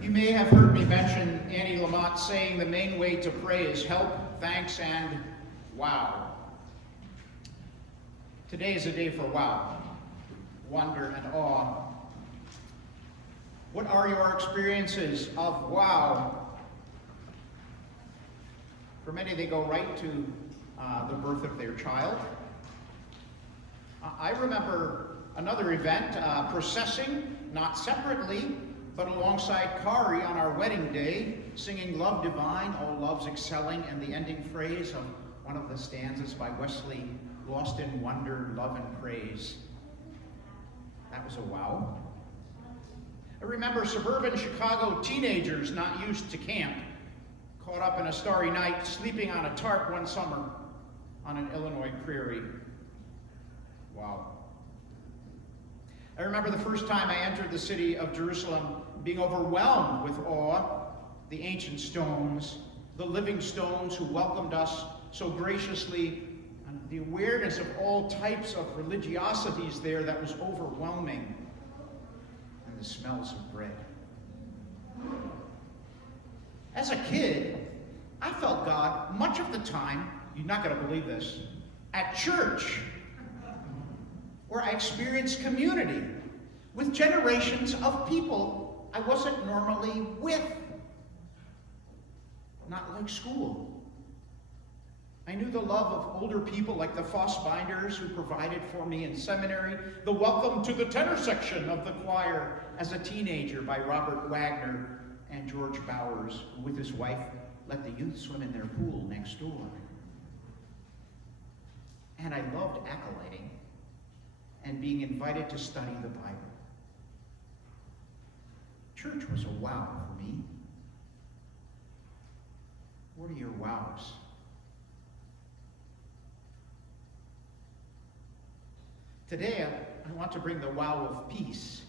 You may have heard me mention Annie Lamott saying the main way to pray is help, thanks, and wow. Today is a day for wow, wonder, and awe. What are your experiences of wow? For many, they go right to the birth of their child. I remember another event, processing, not separately, but alongside Kari on our wedding day, singing Love Divine, All Love's Excelling, and the ending phrase of one of the stanzas by Wesley, Lost in Wonder, Love and Praise. That was a wow. I remember suburban Chicago teenagers not used to camp, caught up in a starry night, sleeping on a tarp one summer on an Illinois prairie. Wow. I remember the first time I entered the city of Jerusalem being overwhelmed with awe, the ancient stones, the living stones who welcomed us so graciously, and the awareness of all types of religiosities there that was overwhelming, and the smells of bread. As a kid, I felt God much of the time, you're not going to believe this, at church, where I experienced community with generations of people I wasn't normally with. Not like school. I knew the love of older people like the Fossbinders who provided for me in seminary, the welcome to the tenor section of the choir as a teenager by Robert Wagner and George Bowers, who with his wife let the youth swim in their pool next door. And I loved acolyting and being invited to study the Bible. Church was a wow for me. What are your wows? Today, I want to bring the wow of peace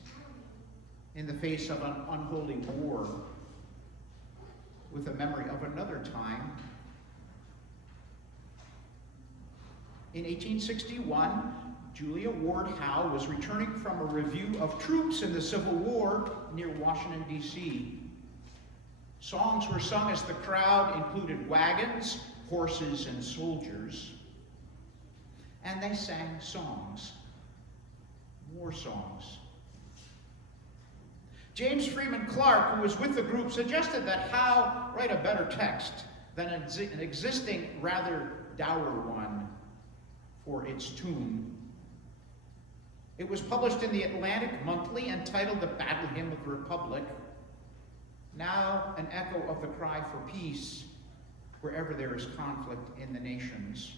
in the face of an unholy war with a memory of another time. In 1861, Julia Ward Howe was returning from a review of troops in the Civil War near Washington, D.C. Songs were sung as the crowd included wagons, horses, and soldiers. And they sang songs, war songs. James Freeman Clarke, who was with the group, suggested that Howe write a better text than an existing, rather dour one for its tune. It was published in the Atlantic Monthly and titled The Battle Hymn of the Republic, now an echo of the cry for peace wherever there is conflict in the nations.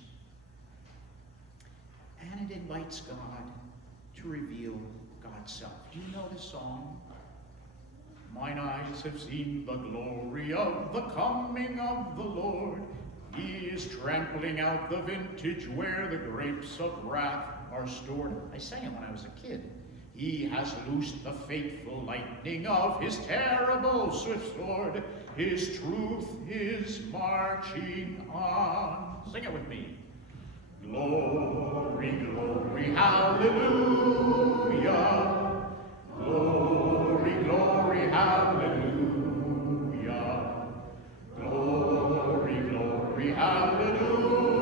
And it invites God to reveal God's self. Do you know this song? Mine eyes have seen the glory of the coming of the Lord. He is trampling out the vintage where the grapes of wrath are stored. I sang it when I was a kid. He has loosed the fateful lightning of his terrible swift sword. His truth is marching on. Sing it with me. Glory, glory, hallelujah. Glory, glory, hallelujah. Glory, glory, hallelujah.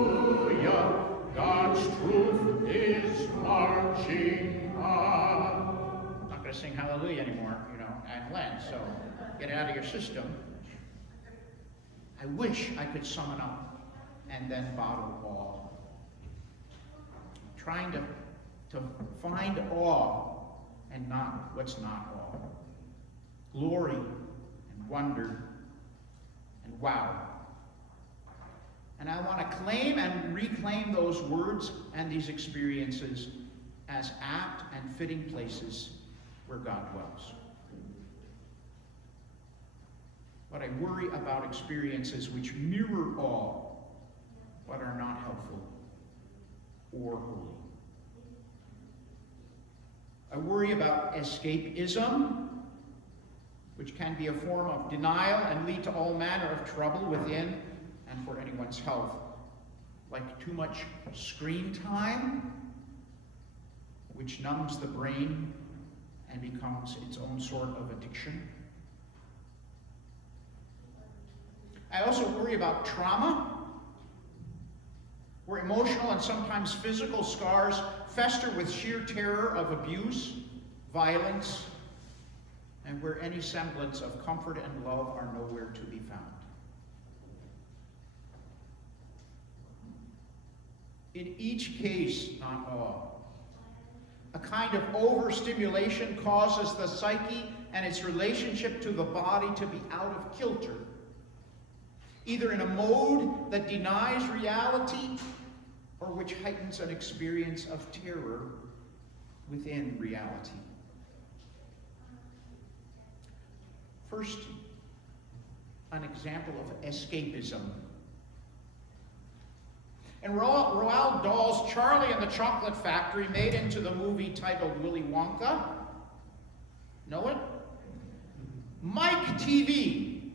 God's truth is marching on. I'm not going to sing hallelujah anymore, at Lent, so get it out of your system. I wish I could sum it up and then bottle awe. Trying to find awe and not what's not awe. Glory and wonder and wow. And I want to claim and reclaim those words and these experiences as apt and fitting places where God dwells. But I worry about experiences which mirror awe, but are not helpful or holy. I worry about escapism, which can be a form of denial and lead to all manner of trouble within and for anyone's health, like too much screen time, which numbs the brain and becomes its own sort of addiction. I also worry about trauma, where emotional and sometimes physical scars fester with sheer terror of abuse, violence, and where any semblance of comfort and love are nowhere to be found. In each case, not all, a kind of overstimulation causes the psyche and its relationship to the body to be out of kilter, either in a mode that denies reality or which heightens an experience of terror within reality. First, an example of escapism. In Roald Dahl's Charlie and the Chocolate Factory, made into the movie titled Willy Wonka, know it? Mike TV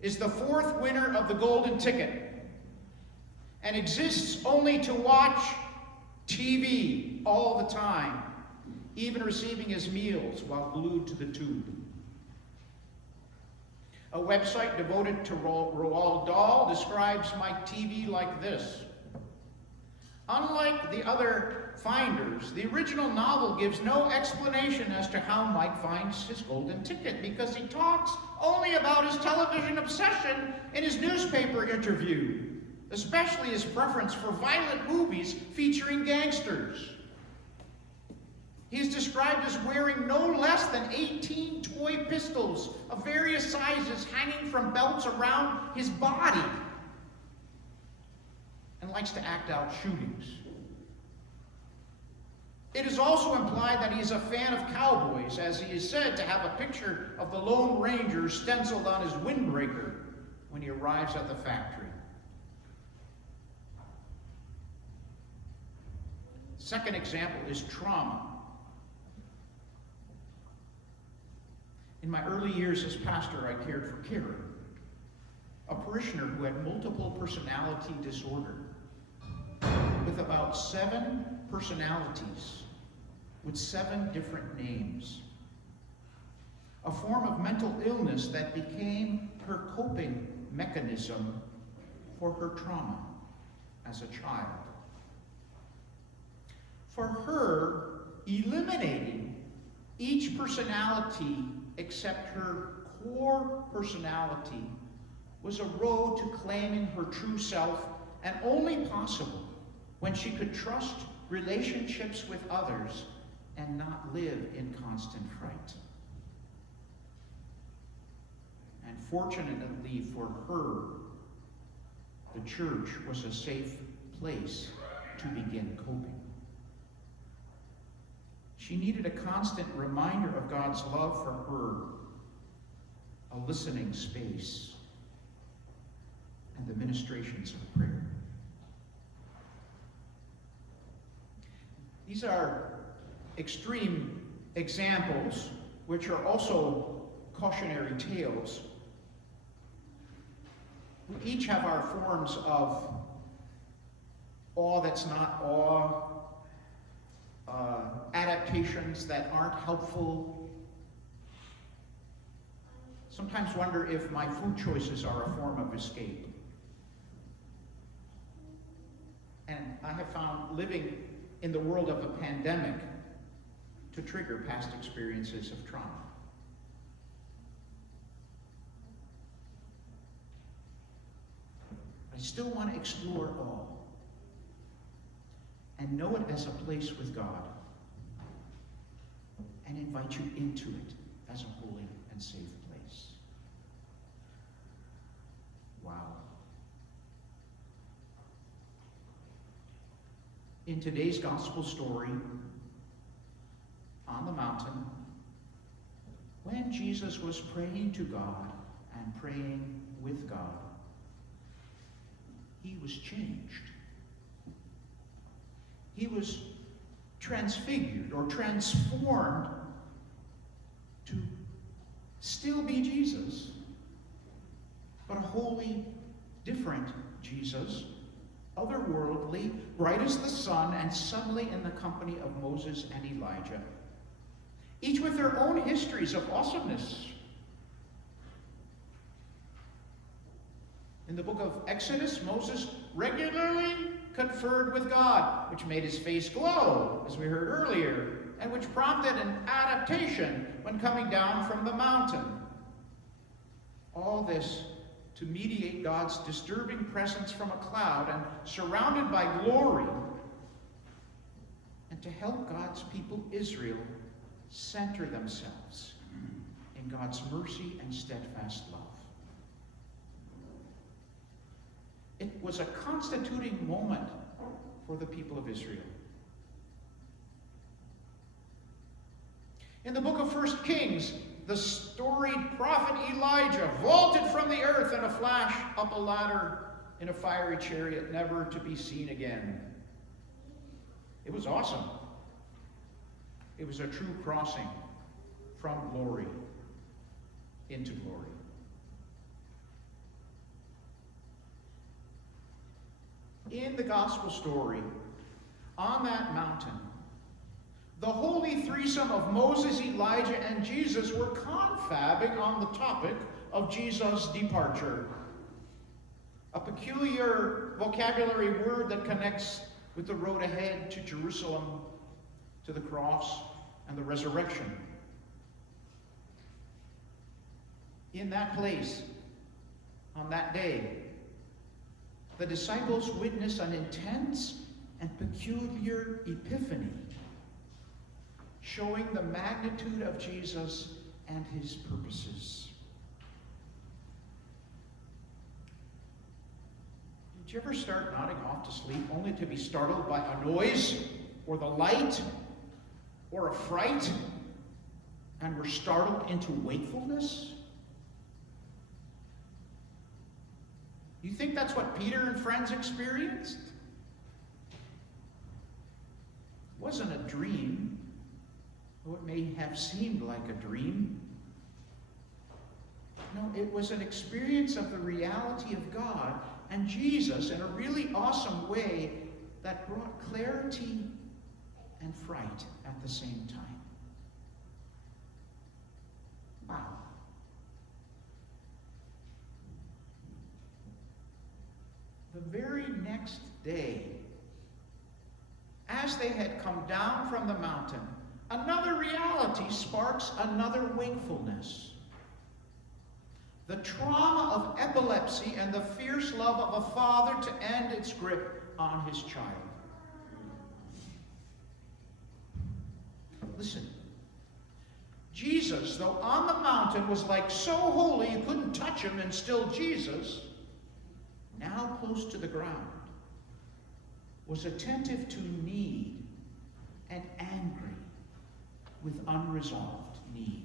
is the fourth winner of the Golden Ticket and exists only to watch TV all the time, even receiving his meals while glued to the tube. A website devoted to Roald Dahl describes Mike TV like this. Unlike the other finders, the original novel gives no explanation as to how Mike finds his golden ticket, because he talks only about his television obsession in his newspaper interview, especially his preference for violent movies featuring gangsters. He's described as wearing no less than 18 toy pistols of various sizes hanging from belts around his body, and likes to act out shootings. It is also implied that he is a fan of cowboys, as he is said to have a picture of the Lone Ranger stenciled on his windbreaker when he arrives at the factory. Second example is trauma. In my early years as pastor, I cared for Karen, a parishioner who had multiple personality disorder, with about 7 personalities, with 7 different names. A form of mental illness that became her coping mechanism for her trauma as a child. For her, eliminating each personality except her core personality was a road to claiming her true self, and only possible when she could trust relationships with others and not live in constant fright. And fortunately for her, the church was a safe place to begin coping. She needed a constant reminder of God's love for her, a listening space, and the ministrations of prayer. These are extreme examples, which are also cautionary tales. We each have our forms of awe that's not awe, adaptations that aren't helpful. Sometimes wonder if my food choices are a form of escape. And I have found living in the world of a pandemic to trigger past experiences of trauma. I still want to explore all and know it as a place with God, and invite you into it as a holy and safe place. Wow. In today's gospel story, on the mountain, when Jesus was praying to God and praying with God, he was changed. He was transfigured or transformed to still be Jesus, but a wholly different Jesus, otherworldly, bright as the sun, and suddenly in the company of Moses and Elijah, each with their own histories of awesomeness. In the book of Exodus, Moses regularly conferred with God, which made his face glow, as we heard earlier, and which prompted an adaptation when coming down from the mountain. All this to mediate God's disturbing presence from a cloud and surrounded by glory, and to help God's people Israel center themselves in God's mercy and steadfast love. It was a constituting moment for the people of Israel. In the book of 1 Kings, the storied prophet Elijah vaulted from the earth in a flash up a ladder in a fiery chariot, never to be seen again. It was awesome. It was a true crossing from glory into glory. In the gospel story, on that mountain, the holy threesome of Moses, Elijah, and Jesus were confabbing on the topic of Jesus' departure. A peculiar vocabulary word that connects with the road ahead to Jerusalem, to the cross, and the resurrection. In that place, on that day, the disciples witnessed an intense and peculiar epiphany, showing the magnitude of Jesus and his purposes. Did you ever start nodding off to sleep only to be startled by a noise or the light or a fright and were startled into wakefulness? You think that's what Peter and friends experienced? It wasn't a dream, though it may have seemed like a dream. No, it was an experience of the reality of God and Jesus in a really awesome way that brought clarity and fright at the same time. Wow. The very next day, as they had come down from the mountain, another reality sparks another wakefulness. The trauma of epilepsy and the fierce love of a father to end its grip on his child. Listen, Jesus, though on the mountain, was like so holy you couldn't touch him and still Jesus, now close to the ground, was attentive to need and angry with unresolved need.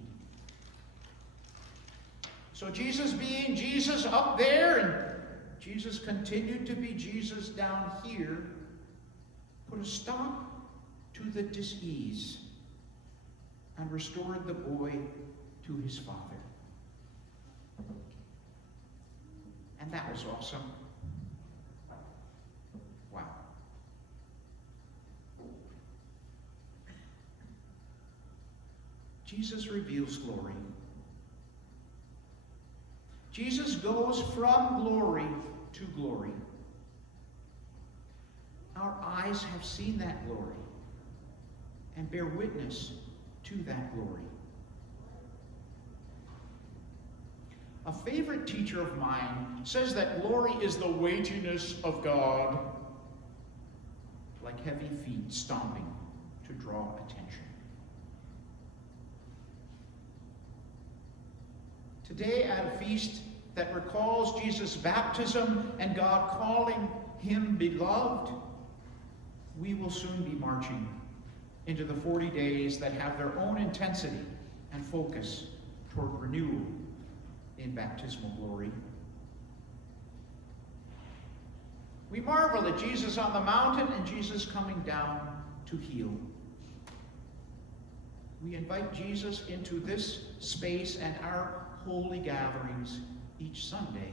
So Jesus being Jesus up there, and Jesus continued to be Jesus down here, put a stop to the dis-ease and restored the boy to his father. And that was awesome. Wow. Jesus reveals glory. Jesus goes from glory to glory. Our eyes have seen that glory and bear witness to that glory. A favorite teacher of mine says that glory is the weightiness of God, like heavy feet stomping to draw attention. Today, at a feast that recalls Jesus' baptism and God calling him beloved, we will soon be marching into the 40 days that have their own intensity and focus toward renewal in baptismal glory. We marvel at Jesus on the mountain and Jesus coming down to heal. We invite Jesus into this space and our holy gatherings each Sunday.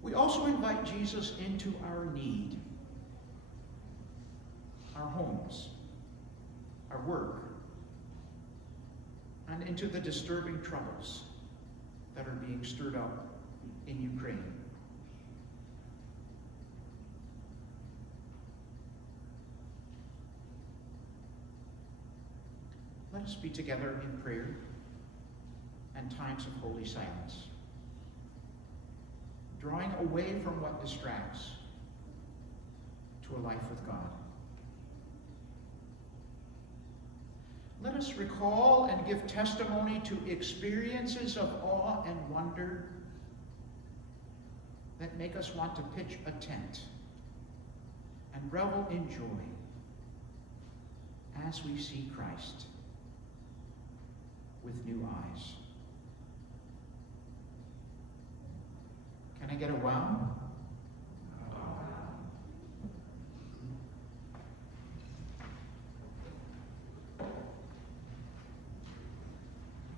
We also invite Jesus into our need, our homes, our work, and into the disturbing troubles that are being stirred up in Ukraine. Let us be together in prayer and times of holy silence, drawing away from what distracts to a life with God. Let us recall and give testimony to experiences of awe and wonder that make us want to pitch a tent and revel in joy as we see Christ with new eyes. Can I get a wow?